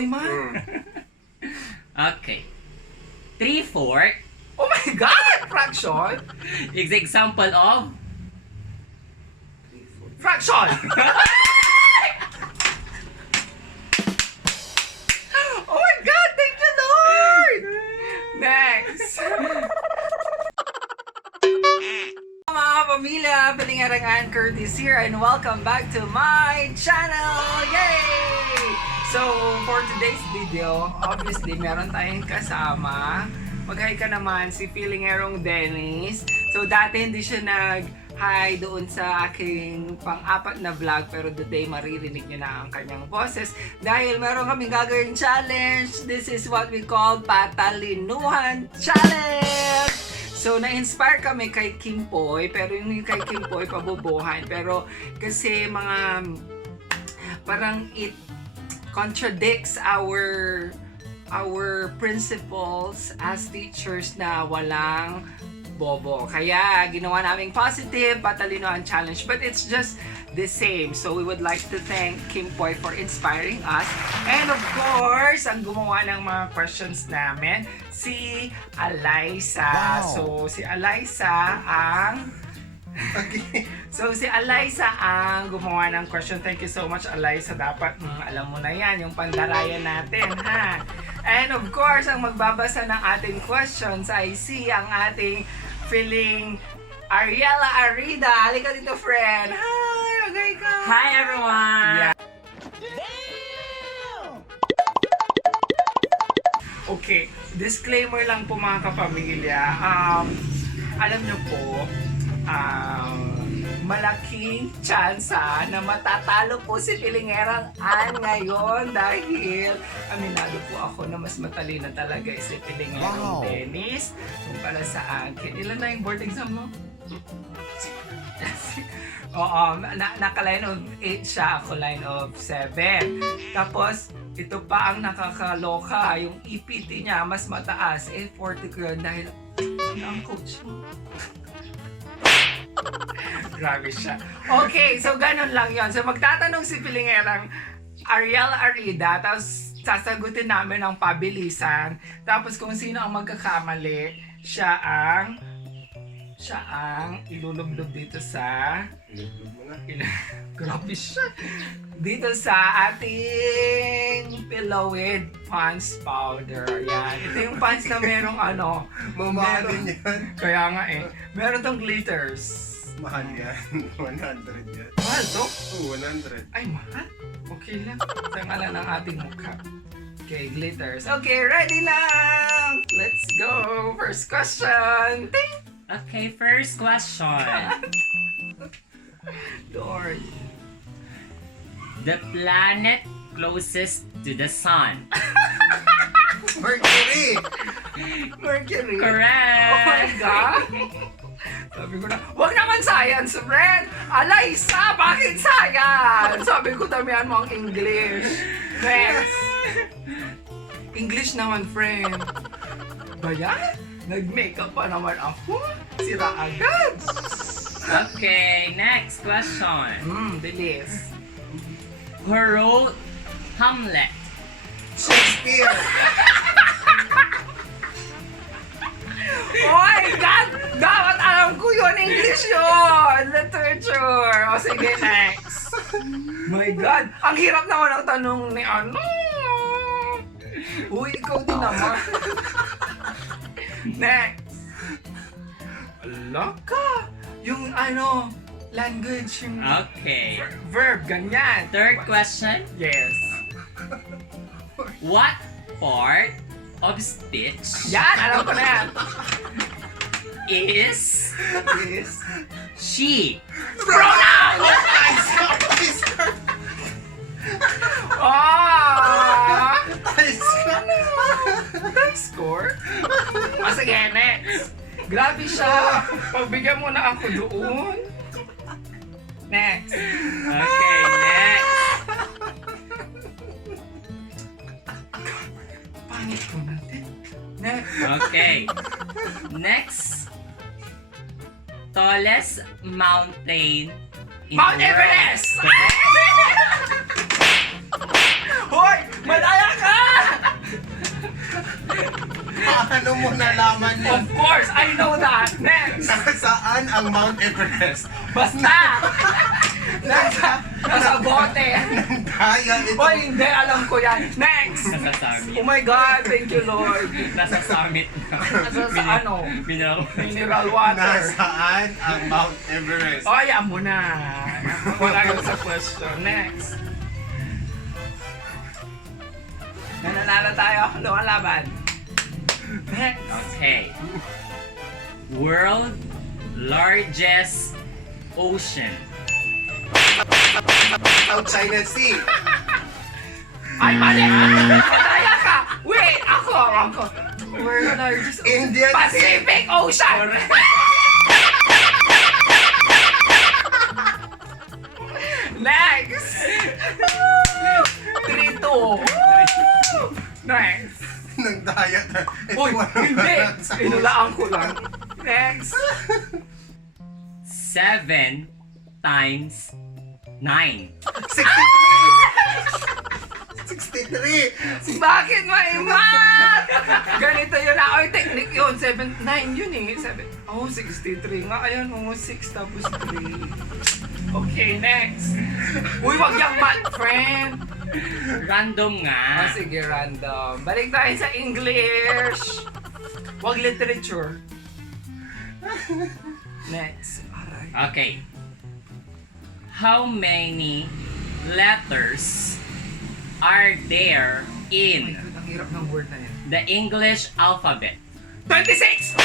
Uy, ma. Okay. 3/4 Oh my God! Fraction? is example of Fraction! Oh my God! Thank you, Lord! Next! Mga pamilya, Pilingarang Ann Curtis here and welcome back to my channel! Yay! So, for today's video, obviously, meron tayong kasama. Mag-hi ka naman si Pilingarong Dennis. So, dati hindi siya nag-hi doon sa aking pang-apat na vlog, pero today maririnig niyo na ang kanyang boses dahil meron kaming gagawin challenge. This is what we call Patalinuhan Challenge! So, na-inspire kami kay Kimpoy, pero yung kay Kimpoy, pabubuhan. Pero kasi parang it contradicts our principles as teachers na walang bobo. Kaya, ginawa naming positive Patalinuhan Challenge, but it's just the same. So, we would like to thank Kimpoy for inspiring us. And of course, ang gumawa ng mga questions namin, si Alyssa. Wow. So, si Alyssa ang gumawa ng question. Thank you so much, Alyssa. Dapat, alam mo na yan, yung pandarayan natin, ha? And of course, ang magbabasa ng ating questions ay ang ating feeling Ariela Arida. Halika dito, friend. Hi! Magay ka! Hi everyone! Yeah. Okay, disclaimer lang po mga kapamilya. Alam nyo po, malaking tsansa na matatalo po si Pilingarang Ann ngayon dahil aminado po ako na mas matalino talaga si Pilingarang Wow. Dennis kumpara sa akin. Ilan na yung board exam mo? Oo, naka-line of 8 siya, ako line of 7. Tapos, ito pa ang nakakaloka, yung EPT niya mas mataas. 40 ko yun dahil ang coach mo. Grabe siya. Okay, so ganun lang yon. So magtatanong si Pilingarang Ariela Arida, tapos sasagutin namin ang pabilisan. Tapos kung sino ang magkakamali, siya ang ilulublob dito sa grabe siya. Dito sa ating Pillow with Pond's powder. Yan. Ito yung pants na merong Mamahal din yan. Kaya nga meron tong glitters. Mahal yan. 100 yan. Mahal to? Oo, 100. Ay, mahal? Okay lang. Sa ngalan ng ating mukha. Okay, glitters. Okay, ready na! Let's go! First question! Ting! Okay, first question. Lord. The planet closest to the sun. Mercury! Mercury. Correct! Oh my God! Sabi ko na, wag naman science, friend! Alaysa, bakit science? Sabi ko, damihan mo ang English. Next. English naman, friend. Ba yan? Nag-makeup pa naman ako. Sira agad. Okay, next question. Bilis. Who wrote Hamlet? Shakespeare! Oh my God! Dapat alam ko yun! English yun! Literature! O sige, next. My God! Ang hirap naman ang tanong ni ano. Uy, ikaw din naman. Next. Ala ka! Yung language, yung Okay. verb, ganyan. Third question. Yes. What part of speech Yan! Alam ko na yan. is Yes. she? Pronoun! Ah! Nice score. Sige, next. Grabe siya. Pagbigyan mo na ako doon. Next. Okay, next. Pangit ko natin. Next. Okay. Next. Tallest mountain in Mount the world. Everest! Hoy! Madaya ka! mo nalaman yan? Of course, I know that. Next. Nasaan ang Mount Everest? Basta. Nasa bote. Kaya ito. Oy, hindi. Alam ko yan. Next. Nasa summit. Oh my God. Thank you, Lord. Nasa summit na. Nasa sa ano? Mineral. Mineral water. Nasaan ang Mount Everest? Oh, yan mo na. Wala ka sa question. Next. Nananalo tayo. Lumalaban. Next. Okay. World largest ocean. South China Sea. Ay, mali! Madaya ka! Wait! Ako! We're the largest Indian Pacific Ocean! Next! 3-2. Next! Nang daya na. Ito, Uy, walang hindi! parang sa Inulaan ko lang. Next! 7 times 9. 63! Bakit may math? Ganito yun na. Ay, technique yun. 9 yun eh. 63 nga. Ayan mo, 6 tapos 3. Okay, next. Uy, wag yung math, friend. Random nga. Sige, random. Balik tayo sa English. Wag literature. Next. Aray. Okay. How many letters are there Oh my in God, ang hirap ng word na yan. the English alphabet? 26!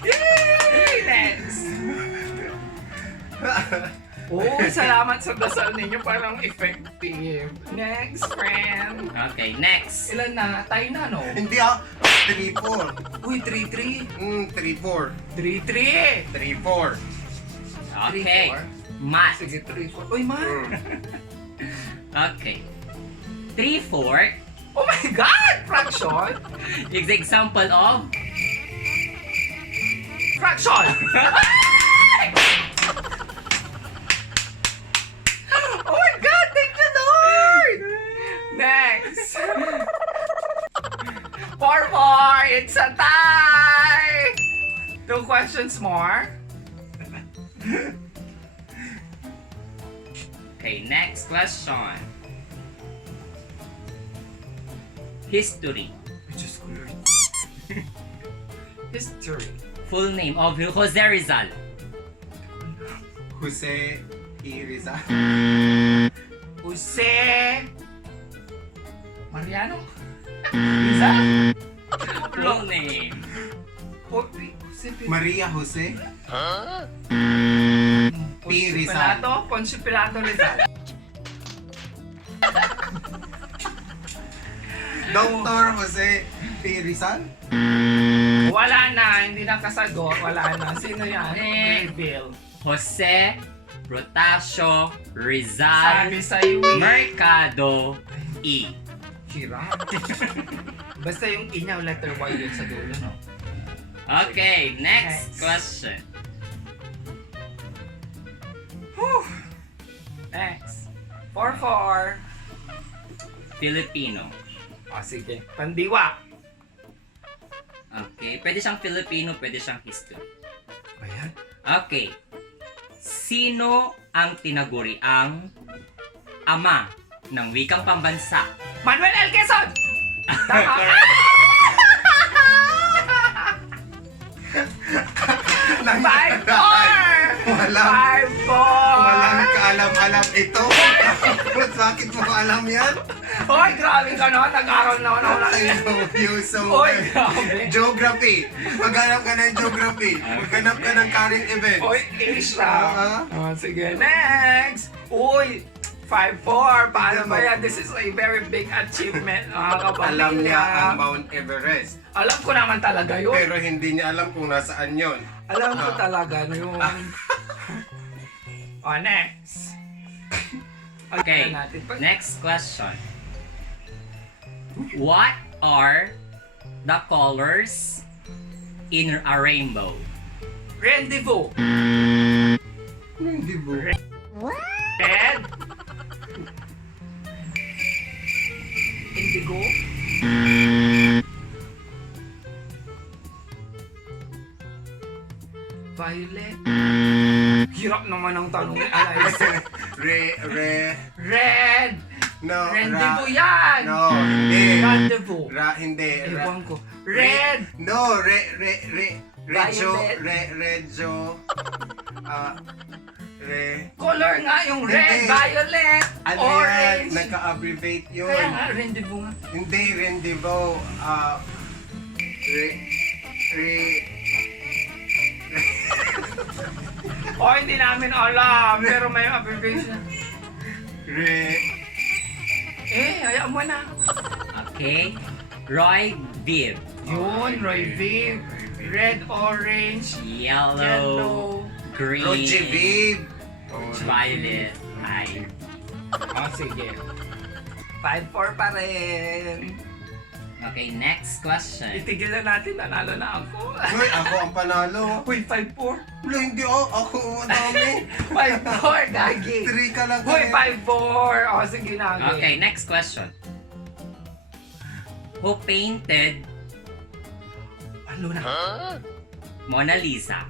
Yay! Next! Oh, salamat sa dasal ninyo. Parang effective. Next, friend. Okay, next. Ilan na? Tayo na, no? Hindi 3-4. Uy, 3-3. 3-4. 3-3. 3-4. Okay. 3-4. Math. Sige, 3-4. Uy, ma. Okay. 3/4 Oh my God! Fraction? is example of Fraction! Oh my God! Thank you, Lord! Next! 4-4! It's a tie! 2 questions more. Okay, next question. History. History. Full name of Jose Rizal. Jose Iriza. Jose... Mariano? Rizal? Full name. Jose Maria Jose. P. Rizal. Ponce Pilato Rizal. Dr. Jose P. Rizal. Wala na, hindi na kasagot. Wala na. Sino yan? Reveal. Jose Protasio Rizal Sabi sa'yo eh. Mercado E. Hirap. Basta yung E niya, letter Y yun sa dulo, no? Okay, Next. next question. Whew. Next. 4-4. Filipino. Sige. Pandiwa. Okay, pwede siyang Filipino, pwede siyang history. Ayan. Okay. Sino ang tinaguri ang ama ng wikang pambansa? Manuel L. Quezon! Tama. Five, four! Walang 5-4! kaalam-alam ito. Bakit mo alam yan? Hoy, grabe ka no? Nag-aral na ako na I know you so Hoy, well. grabe. Geography. Maghanap ka ng geography. Maghanap ka ng current events. Hoy, Asia. Ah. Sige, next. Uy, 5-4. Paano ba yan? This is a very big achievement, mga kapamilya. Alam niya ang Mount Everest. Alam ko naman talaga yun. Pero hindi niya alam kung nasaan yon. Alam ko talaga na yun. Next. Okay, Natin. next question. What are the colors in a rainbow? Rendezvous. Hindi ba? Red. Indigo. Indigo? Violet? Hirap naman ang tanong ni Eliza. Red! No, Rendezvous yan! No, hindi. Rendezvous. Hindi. Ewan ko. Red! No, Violet. Reggio. Color nga yung red, Hindi. violet, Ano yan? orange. Nagka-abbreviate yun. Kaya nga, rendezvous nga. Hindi, rendezvous. O, hindi namin alam. Pero may abbreviation. Hayaan mo na. Okay. Roy Viv. Yun, Roy Viv. Red, orange, Yellow. yellow. Green. Roche Viv. Violet. Ay. Sige. 5-4 pa rin. Okay, next question. Itigil na natin, nanalo na ako. Uy, ako ang panalo. Uy, 5-4. Wala, hindi ako ang dami. 5-4, gagi. 3 ka lang. Uy, 5-4. O, sige na. Okay, next question. Who painted Ano na? Mona Lisa?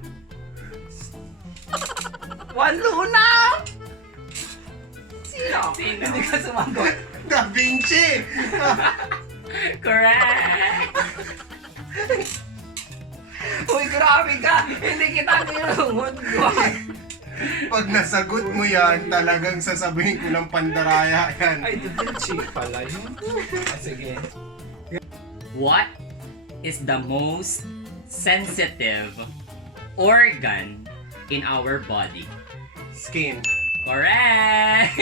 Juan Luna! Sino? Hindi ka sumagot. Da Vinci! Correct! Uy, grabe ka! Hindi kita nilungod ko. Pag nasagot mo yan, talagang sasabihin ko ng pandaraya yan. Ay, Da Vinci pala yun. Sige. What is the most sensitive organ in our body? Skin. Correct!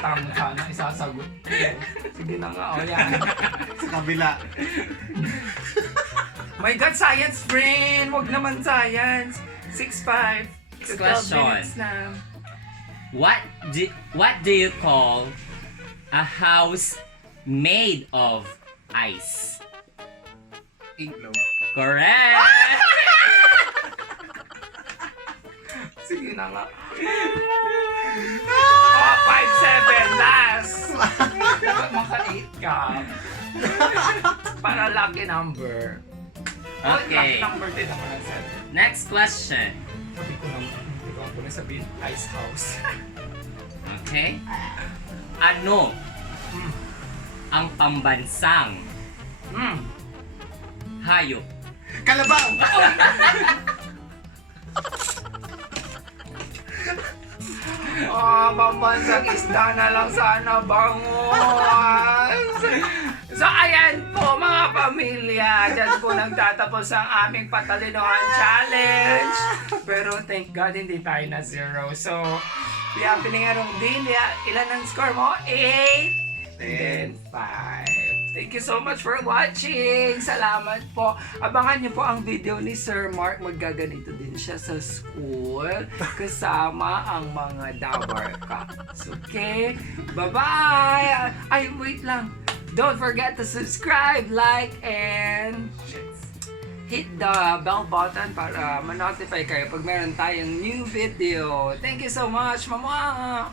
Tama na isasagot. Sige na nga, o yan. Sa kabila. My God, science brain! Wag naman science. 6-5. Next 12 question. minutes na. What do you call a house made of ice? Iglo. Correct! Sige na nga. Oh, 5-7. Last. Maka-8 ka. Para lucky number. Oh, Okay. lucky number din naman ang 7. Next question. Hindi ko ako nasabihin. Ice house. Okay? Ano ang pambansang hayop? Kalabaw! Pambansang isda na lang sana bangus. So ayan po mga pamilya, dyan po nagtatapos ang aming patalinohan challenge. Pero thank God hindi tayo na 0. So, yeah, piningarong din. Ilan ang score mo? 8 and then 5. Thank you so much for watching. Salamat po. Abangan niyo po ang video ni Sir Mark. Maggaganito din siya sa school kasama ang mga Dabarkas. Okay? Bye-bye! Ay, wait lang. Don't forget to subscribe, like, and hit the bell button para ma-notify kayo pag meron tayong new video. Thank you so much, Mama!